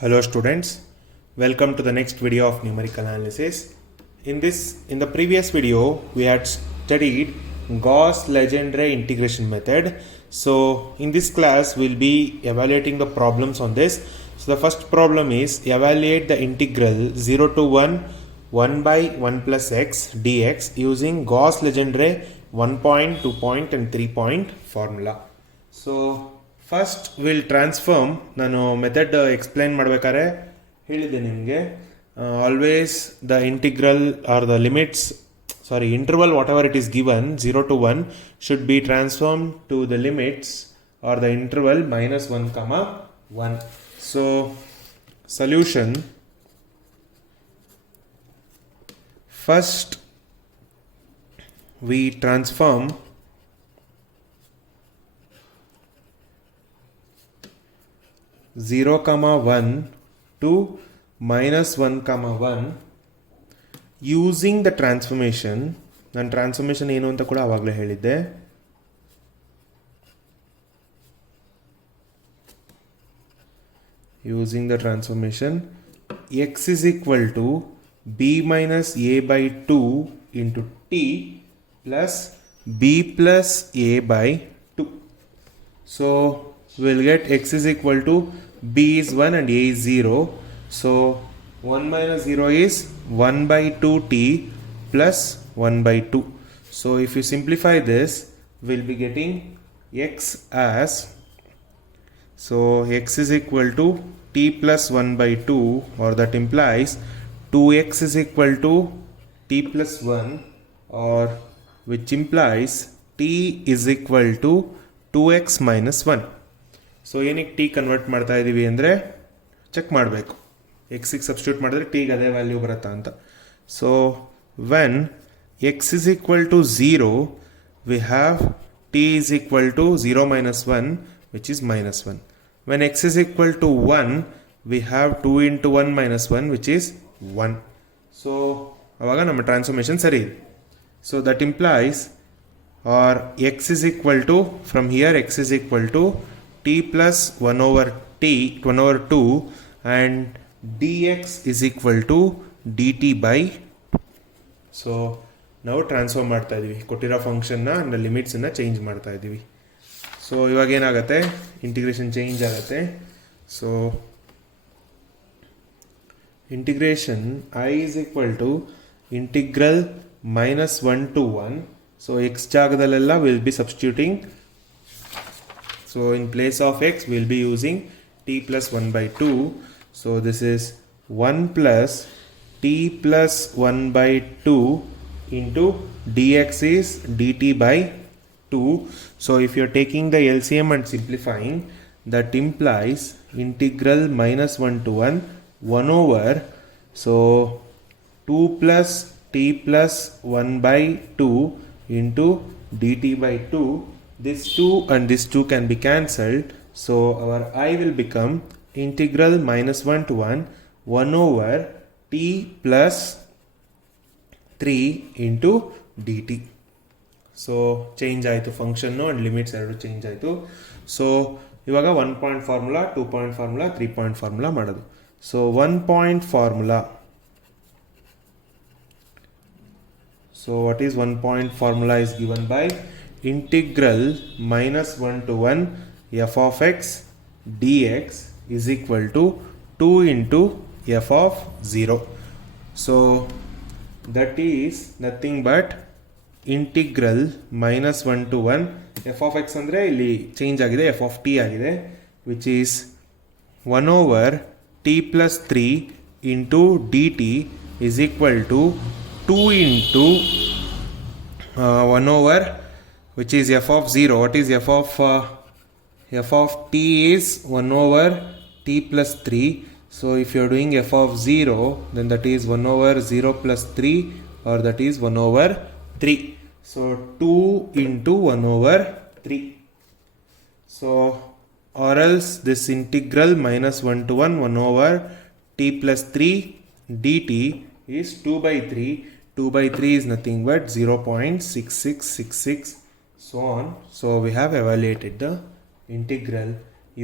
Hello students, welcome to the next video of numerical analysis. In the previous video, we had studied Gauss-Legendre integration method. So in this class, we'll be evaluating the problems on this. So the first problem is evaluate the integral 0 to 1 by 1 plus x dx using Gauss-Legendre 1 point, 2 point and 3 point formula. So first will transform ನಾನು method explain ಮಾಡಬೇಕಾದ್ರೆ ಹೇಳಿದ್ದೆ ನಿಮಗೆ always the integral or the limits interval whatever it is given 0 to 1 should be transform to the limits or the interval -1, 1. So solution first we transform 0, 1 to -1, 1 using the transformation. ನಾನು transformation ಏನು ಅಂತ ಕೂಡ ಆವಾಗಲೇ ಹೇಳಿದ್ದೆ. using the transformation x is equal to b minus a by 2 into t plus b plus a by 2. So we'll get x is equal to b is 1 and a is 0. So 1 minus 0 is 1 by 2t plus 1 by 2. So if you simplify this, we'll be getting x as, so x is equal to t plus 1 by 2, or that implies 2x is equal to t plus 1, or which implies t is equal to 2x minus 1. So ಏನಕ್ಕೆ T convert ಮಾಡ್ತಾ ಇದ್ದೀವಿ ಅಂದರೆ check ಮಾಡಬೇಕು, ಎಕ್ಸಿಗೆ substitute ಮಾಡಿದ್ರೆ ಟಿಗೆ ಅದೇ value ಬರುತ್ತಾ ಅಂತ. So when X is equal to 0, we have T is equal to 0 minus 1 which is -1. When X is equal to 1, we have 2 into 1 minus 1 which is 1. So ಅವಾಗ ನಮ್ಮ ಟ್ರಾನ್ಸ್ಫಾರ್ಮೇಷನ್ ಸರಿ ಇದೆ. So that implies or X is equal to, from here X is equal to t plus 1 over 2 and dx is equal to dt by 2. So ನಾವು transform ಮಾಡ್ತಾ ಇದ್ದೀವಿ, ಕೊಟ್ಟಿರೋ ಫಂಕ್ಷನ್ನ and ಲಿಮಿಟ್ಸನ್ನು change ಮಾಡ್ತಾ ಇದ್ದೀವಿ. ಸೊ ಇವಾಗ ಏನಾಗುತ್ತೆ, ಇಂಟಿಗ್ರೇಷನ್ ಚೇಂಜ್ ಆಗುತ್ತೆ. So integration I is equal to integral -1 to 1. So X ಜಾಗದಲ್ಲೆಲ್ಲ will be substituting. So in place of x, we will be using t plus 1 by 2. So this is 1 plus t plus 1 by 2 into dx is dt by 2. So if you are taking the LCM and simplifying, that implies integral -1 to 1 over, so 2 plus t plus 1 by 2 into dt by 2. This 2 and this 2 can be cancelled, so our I will become integral -1 to 1 over t plus 3 into dt. So change ಆಯಿತು ಫಂಕ್ಷನ್ನು and limits ಎರಡು change ಆಯಿತು. So ಇವಾಗ 1 point formula, 2 point formula, 3 point formula ಮಾಡೋದು. So 1 point formula. So what is 1 point formula is given by integral -1 to 1 f of x dx is equal to 2 into f of 0. So that is nothing but integral -1 to 1 f of x ಅಂದರೆ ಇಲ್ಲಿ change ಆಗಿದೆ, f of t ಆಗಿದೆ, which is 1 over t plus 3 into dt is equal to 2 into 1 over, which is f of 0. What is f of t is 1 over t plus 3. So if you are doing f of 0, then that is 1 over 0 plus 3, or that is 1 over 3. So 2 into 1 over 3. So or else this integral -1 to 1 over t plus 3 dt is 2 by 3. 2 by 3 is nothing but 0.6666, so on. So we have evaluated the integral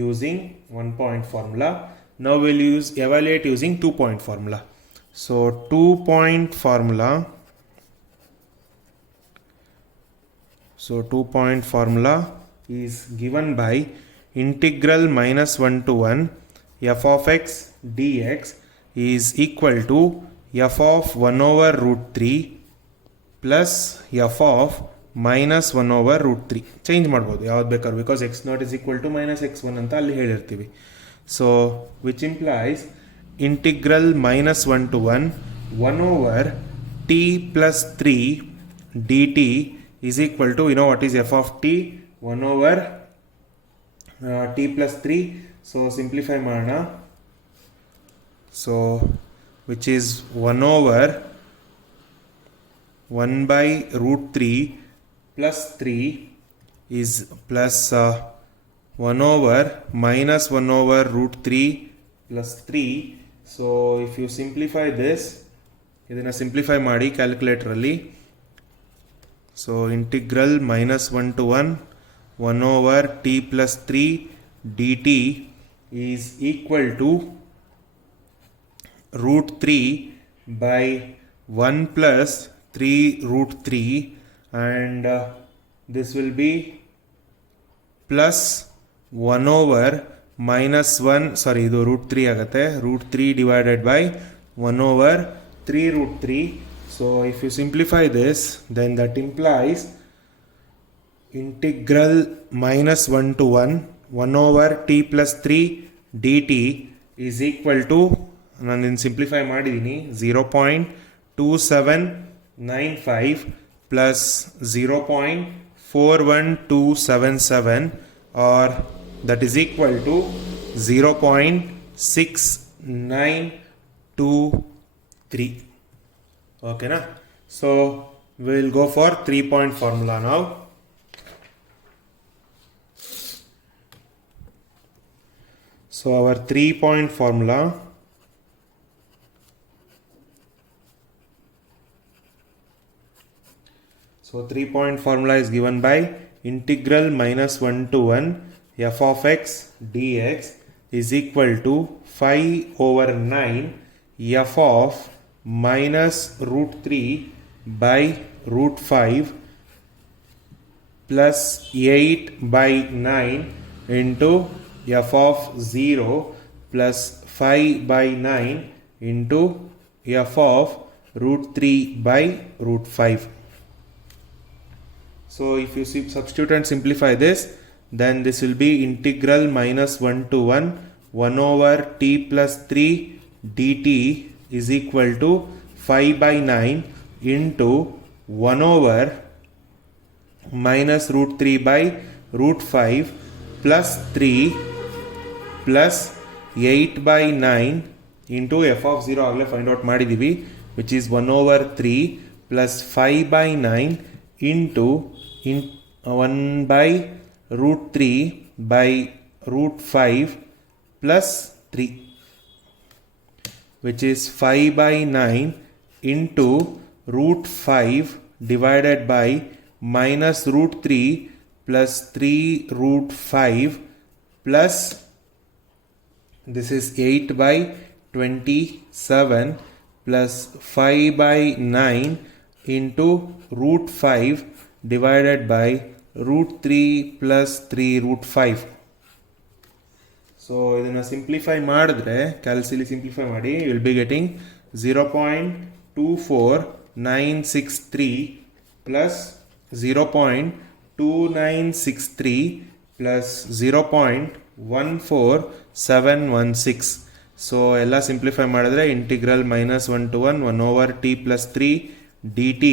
using 1 point formula. Now we'll evaluate using 2-point formula. So 2-point formula. So 2-point formula is given by integral minus 1 to 1 f of x dx is equal to f of 1 over root 3 plus f of minus 1 over root 3. Change ಮಾಡ್ಬೋದು ಯಾವ್ದು ಬೇಕಾದ್ರು, because X not is equal to minus X one ಅಂತ ಅಲ್ಲಿ ಹೇಳಿರ್ತೀವಿ. So which implies integral minus 1 to 1 over t plus 3 dt is equal to, you know what is f of t, 1 over t plus 3. So simplify ಮಾಡೋಣ. So which is 1 over 1 by root 3 plus 3 is plus 1 over minus 1 over root 3 plus 3. So if you simplify this, ಇದನ್ನು simplify ಮಾಡಿ calculator ಅಲ್ಲಿ. So integral minus 1 to 1 over t plus 3 dt is equal to root 3 by 1 plus 3 root 3, and this will be plus 1 over minus 1, sorry ಇದು root 3 ಆಗುತ್ತೆ, root 3 divided by 1 over 3 root 3. So if you simplify this, then that implies integral minus 1 to 1 over t plus 3 dt is equal to, ನಾನು simplify ಮಾಡಿದ್ದೀನಿ, 0.2795 plus 0.41277, or that is equal to 0.6923. Okay na? So we'll go for 3-point formula now. So our 3-point formula, so 3-point formula is given by integral minus 1 to 1 f of x dx is equal to 5 over 9 f of minus root 3 by root 5 plus 8 by 9 into f of 0 plus 5 by 9 into f of root 3 by root 5. So if you substitute and simplify this, then this will be integral minus 1 to 1 over t plus 3 dt is equal to 5 by 9 into 1 over minus root 3 by root 5 plus 3 plus 8 by 9 into f of 0 ಆಗಲೇ find out ಮಾಡಿದ್ದೀವಿ, which is 1 over 3 plus 5 by 9 into 1 by root 3 by root 5 plus 3, which is 5 by 9 into root 5 divided by minus root 3 plus 3 root 5 plus, this is 8 by 27 plus 5 by 9 into root 5 divided by root 3 plus 3 root 5. So ಇದನ್ನು simplify ಮಾಡಿದ್ರೆ, ಕ್ಯಾಲ್ಸಿಲಿ simplify ಮಾಡಿ, you will be getting 0.24963 plus 0.2963 plus 0.14716. So ಎಲ್ಲ simplify ಮಾಡಿದ್ರೆ integral minus 1 to 1 over t plus 3 dt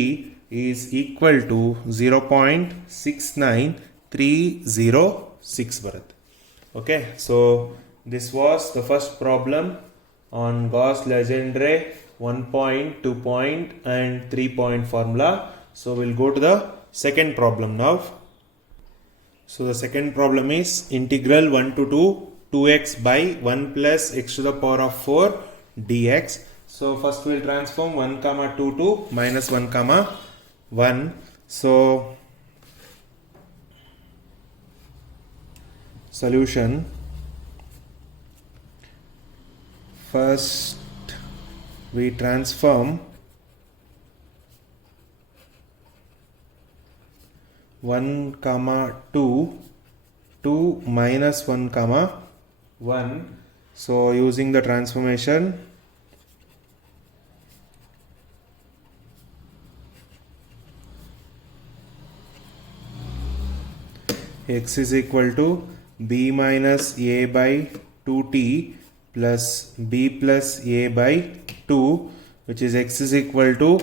is equal to 0.69306 ಬರುತ್ತೆ. Okay, so this was the first problem on Gauss-Legendre 1-point, 2-point and 3-point formula. So we'll go to the second problem now. So the second problem is integral 1 to 2x by 1 plus x to the power of 4 dx. So first we'll transform 1 comma 2 to minus 1 comma 1. So solution First we transform 1 comma 2 to minus 1 comma 1. So using the transformation, x is equal to b minus a by 2t plus b plus a by 2, which is x is equal to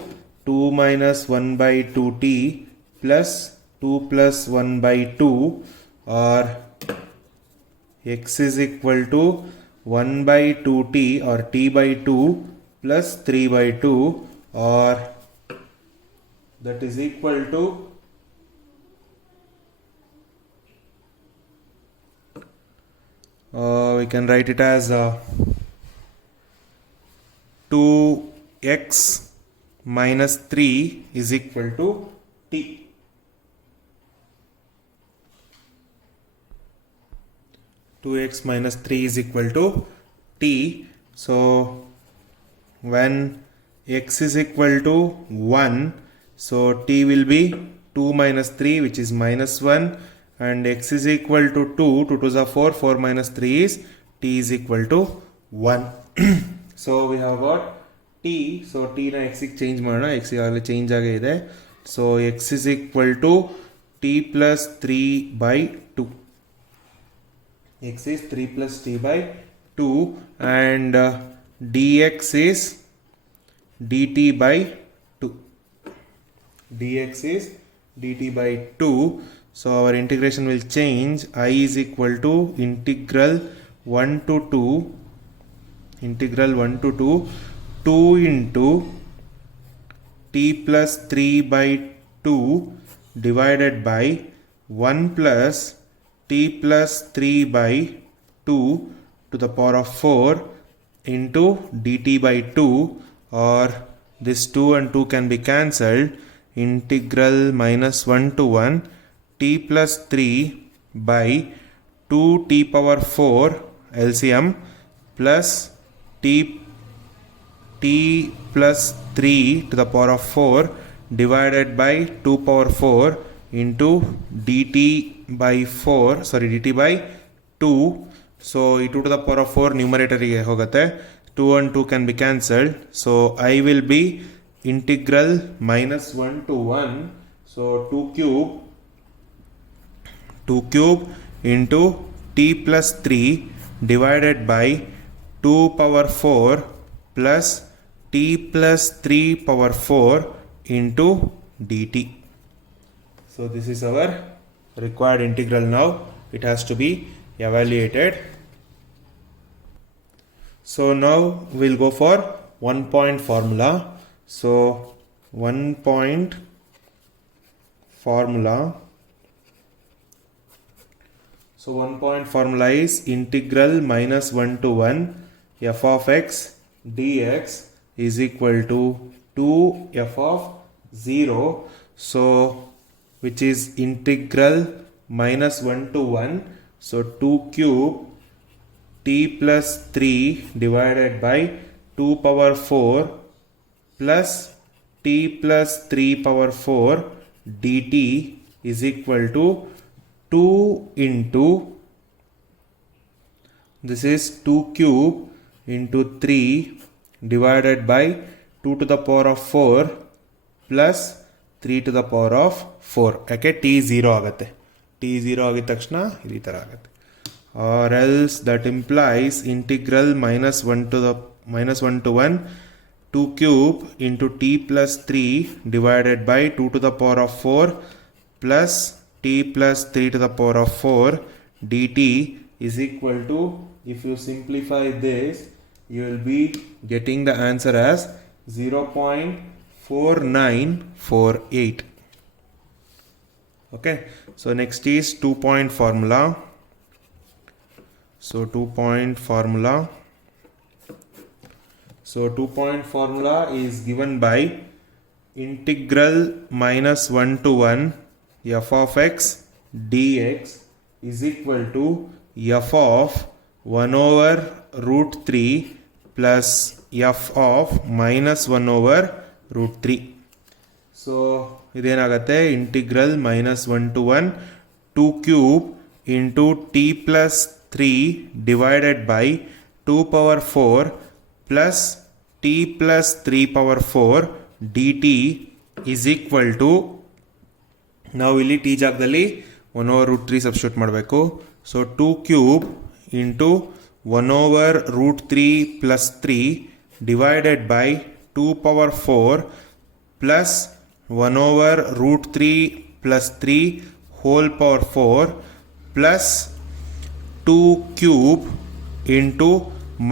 2 minus 1 by 2t plus 2 plus 1 by 2, or x is equal to 1 by 2t or t by 2 plus 3 by 2, or that is equal to we can write it as 2x minus 3 is equal to t. 2x minus 3 is equal to t. So when x is equal to 1, so t will be 2 minus 3, which is minus 1, and x is equal to 2, 2 to the 4, 4 minus 3 is t is equal to 1. So we have got t, so t na x ಗೆ change ಮಾಡೋಣ, x ಈಗಾಗಲೇ change ಆಗಿದೆ. So x is equal to t plus 3 by 2. X is 3 plus t by 2, and dx is dt by 2. Dx is dt by 2. So our integration will change. I is equal to integral 1 to 2 2 into t plus 3 by 2 divided by 1 plus t plus 3 by 2 to the power of 4 into dt by 2, or this 2 and 2 can be cancelled. Integral minus 1 to 1 t plus 3 by 2 t power 4 LCM plus t plus 3 to the power of 4 divided by 2 power 4 into dt by 4, sorry, dt by 2. So e 2 to the power of 4 numerator ಗೆ ಹೋಗುತ್ತೆ, 2 and 2 can be cancelled. So I will be integral minus 1 to 1, so 2 cube into t plus 3 divided by 2 power 4 plus t plus 3 power 4 into dt. So this is our required integral now. It has to be evaluated. So now we'll go for 1 point formula. So 1 point formula. So 1 point formula is integral minus 1 to 1 f of x dx is equal to 2 f of 0. So which is integral minus 1 to 1. So 2 cube t plus 3 divided by 2 power 4 plus t plus 3 power 4 dt is equal to 2 into, this is 2 cube into 3 divided by 2 to the power of 4 plus 3 to the power of 4. ಯಾಕೆ t 0 ಆಗುತ್ತೆ, t 0 ಆಗಿದ ತಕ್ಷಣ ಈ ಥರ ಆಗುತ್ತೆ. Or else that implies integral minus 1 to 1 2 cube into t plus 3 divided by 2 to the power of 4 plus t plus 3 to the power of 4 dt is equal to, if you simplify this, you will be getting the answer as 0.4948. Okay, so next is 2 point formula. So 2 point formula. So 2 point formula is given by integral minus 1 to 1 f of x dx is equal to f of 1 over root 3 plus f of minus 1 over root 3. So ಇದೇನಾಗುತ್ತೆ integral minus 1 to 1 2 cube into t plus 3 divided by 2 power 4 plus t plus 3 power 4 dt is equal to, ನಾವು ಇಲ್ಲಿ t ಜಾಗದಲ್ಲಿ 1 over root 3 substitute ಮಾಡಬೇಕು. So 2 cube into 1 over root 3 plus 3 divided by 2 power 4 plus 1 over root 3 plus 3 whole power 4 plus 2 cube into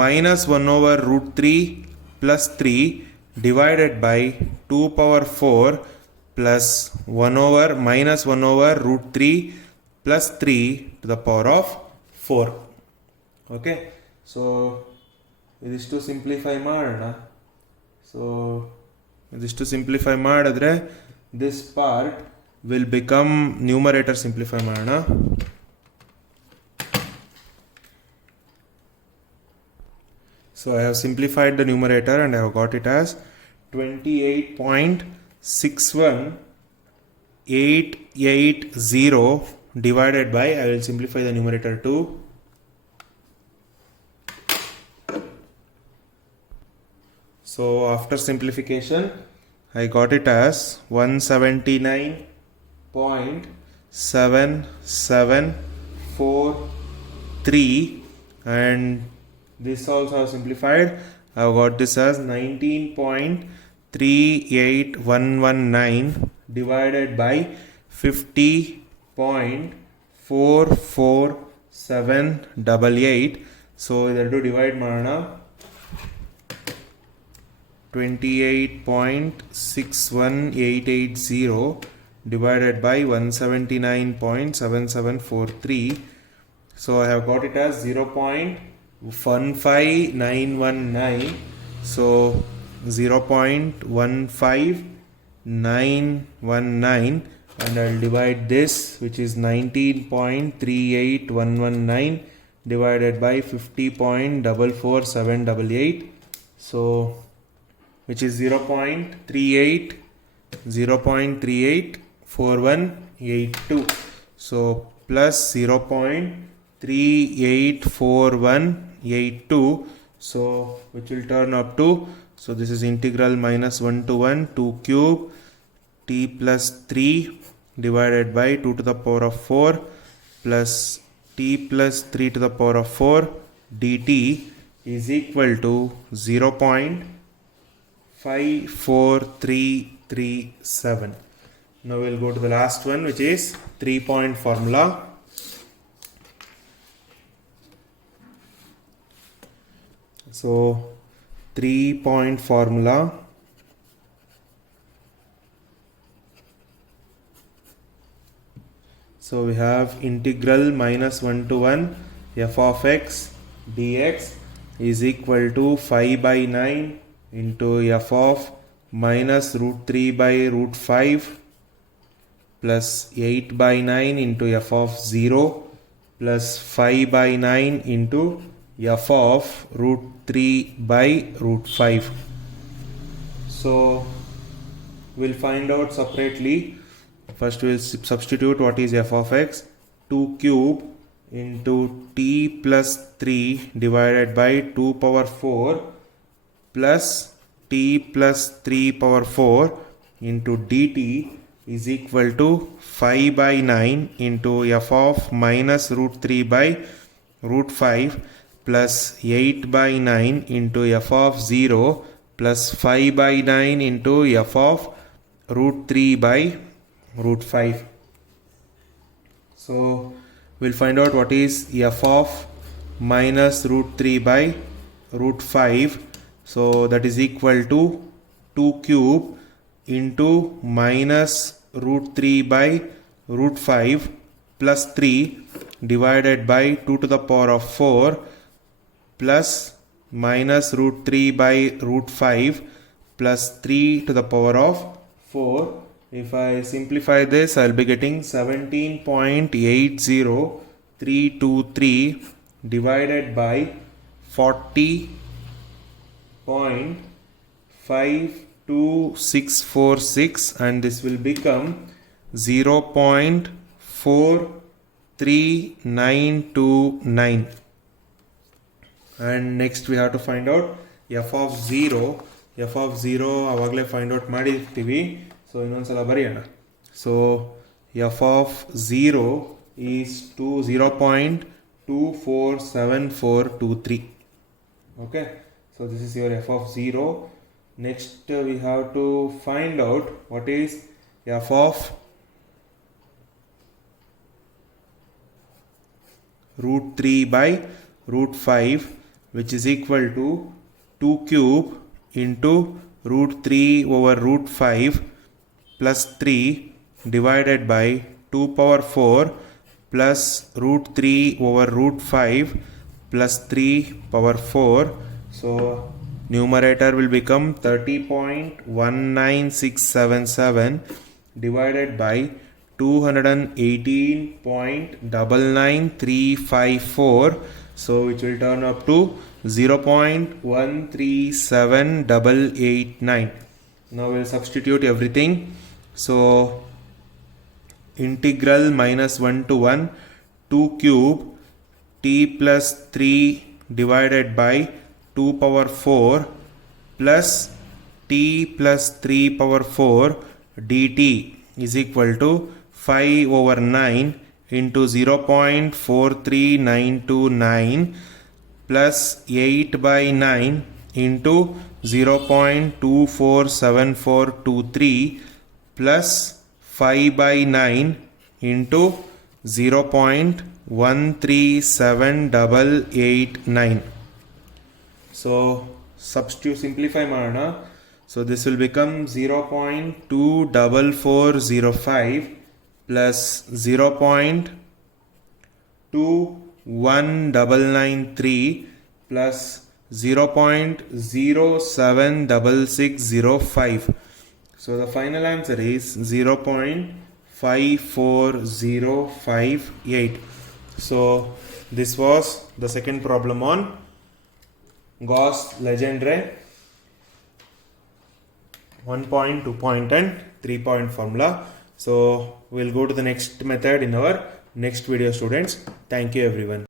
minus 1 over root 3 plus 3 divided by 2 power 4 plus 1 over minus 1 over root 3 plus 3 to the power of 4. Okay, so ಇದಿಷ್ಟು simplify ಮಾಡೋಣ. So ಇದಿಷ್ಟು simplify ಮಾಡಿದ್ರೆ this part will become numerator simplify ಮಾಡೋಣ. So I have simplified the numerator and I have got it as 28.61880 divided by, I will simplify the numerator to so after simplification I got it as 179.7743 and this also I have simplified. I have got this as 19.38119 divided by 50.44788. So ಇದೆರಡು divide ಮಾಡೋಣ. 28.61880 divided by 179.7743. So I have got it as 0.15919. So 0.15919 and I'll divide this, which is 19.38119 divided by 50.44788. So which is 0.384182. So plus 0.384182. So which will turn up to, so this is integral minus 1 to 1 2 cube t plus 3 divided by 2 to the power of 4 plus t plus 3 to the power of 4 dt is equal to 0.54337. Now we'll go to the last one, which is 3-point formula. So 3-point formula. So we have integral minus 1 to 1 f of x dx is equal to 5 by 9 into f of minus root 3 by root 5 plus 8 by 9 into f of 0 plus 5 by 9 into f of root 3 by root 5. So we'll find out separately. First we'll substitute what is f of x. 2 cube into t plus 3 divided by 2 power 4 plus t plus 3 power 4 into dt is equal to 5 by 9 into f of minus root 3 by root 5 plus 8 by 9 into f of 0 plus 5 by 9 into f of root 3 by root 5. So we'll find out what is f of minus root 3 by root 5. So that is equal to 2 cube into minus root 3 by root 5 plus 3 divided by 2 to the power of 4 plus minus root 3 by root 5 plus 3 to the power of 4. If I simplify this, I'll be getting 17.80323 divided by 40 0.52646 and this will become 0.43929. And next we have to find out f of 0. f of 0 ಅವಾಗಲೇ find out ಮಾಡಿರ್ತೀವಿ. So ಇನ್ನೊಂದ್ಸಲ ಬರೆಯೋಣ. So f of 0 is 0.247423. Okay, so this is your f of 0. Next we have to find out what is f of root 3 by root 5, which is equal to 2 cube into root 3 over root 5 plus 3 divided by 2 power 4 plus root 3 over root 5 plus 3 power 4. So numerator will become 30.19677 divided by 218.99354. So which will turn up to 0.137889. Now we'll substitute everything. So integral minus 1 to 1 2 cube t plus 3 divided by 2 power 4 plus t plus 3 power 4 dt is equal to 5 over 9 into 0.43929 plus 8 by 9 into 0.247423 plus 5 by 9 into 0.137889. So substitute, simplify ಮಾಡೋಣ. So this will become 0.24405 plus 0.21993 plus 0.076605. So the final answer is 0.54058. So this was the second problem on Gauss Legendre 1 point, 2 point and 3 point formula. So we'll go to the next method in our next video, students. Thank you everyone.